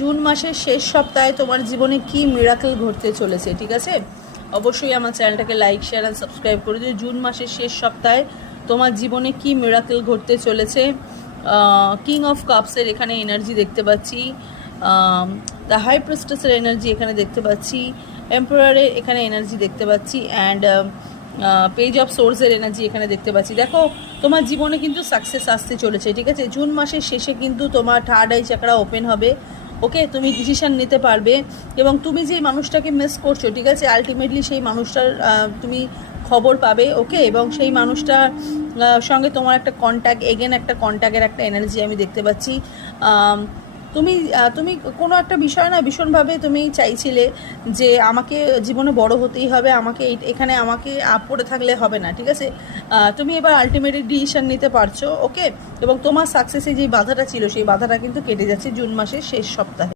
June মাসের শেষ সপ্তাহে তোমার জীবনে কি মিরাকেল ঘটতে চলেছে, ঠিক আছে? অবশ্যই আমার চ্যানেলটাকে লাইক শেয়ার অ্যান্ড সাবস্ক্রাইব করে দিও। জুন মাসের শেষ সপ্তাহে তোমার জীবনে কি মিরাকেল ঘটতে চলেছে। কিং অফ কাপসের এখানে এনার্জি দেখতে পাচ্ছি, দ্য হাই প্রিস্টেসের এনার্জি এখানে দেখতে পাচ্ছি, এম্পারারের এখানে এনার্জি দেখতে পাচ্ছি, অ্যান্ড পেজ অফ সোর্সের এনার্জি এখানে দেখতে পাচ্ছি। দেখো, তোমার জীবনে কিন্তু সাকসেস আসতে চলেছে, ঠিক আছে? জুন মাসের শেষে কিন্তু তোমার থার্ড আই চাকরা ওপেন হবে। ওকে, তুমি ডিসিশান নিতে পারবে এবং তুমি যেই মানুষটাকে মিস করছো, ঠিক আছে, আলটিমেটলি সেই মানুষটার তুমি খবর পাবে। ওকে, এবং সেই মানুষটার সঙ্গে তোমার একটা কন্ট্যাক্ট, এগেন একটা কন্ট্যাক্টের একটা এনার্জি আমি দেখতে পাচ্ছি। তুমি তুমি কোনো একটা বিষয় না ভীষণভাবে তুমি চাইছিলে যে আমাকে জীবনে বড় হতেই হবে, আমাকে এখানে আমাকে পড়ে থাকলে হবে না, ঠিক আছে? তুমি এবার আলটিমেটলি ডিসিশন নিতে পারছো। ওকে, এবং তোমার সাকসেসে যে বাধাটা ছিল সেই বাধাটা কিন্তু কেটে যাচ্ছে জুন মাসের শেষ সপ্তাহে।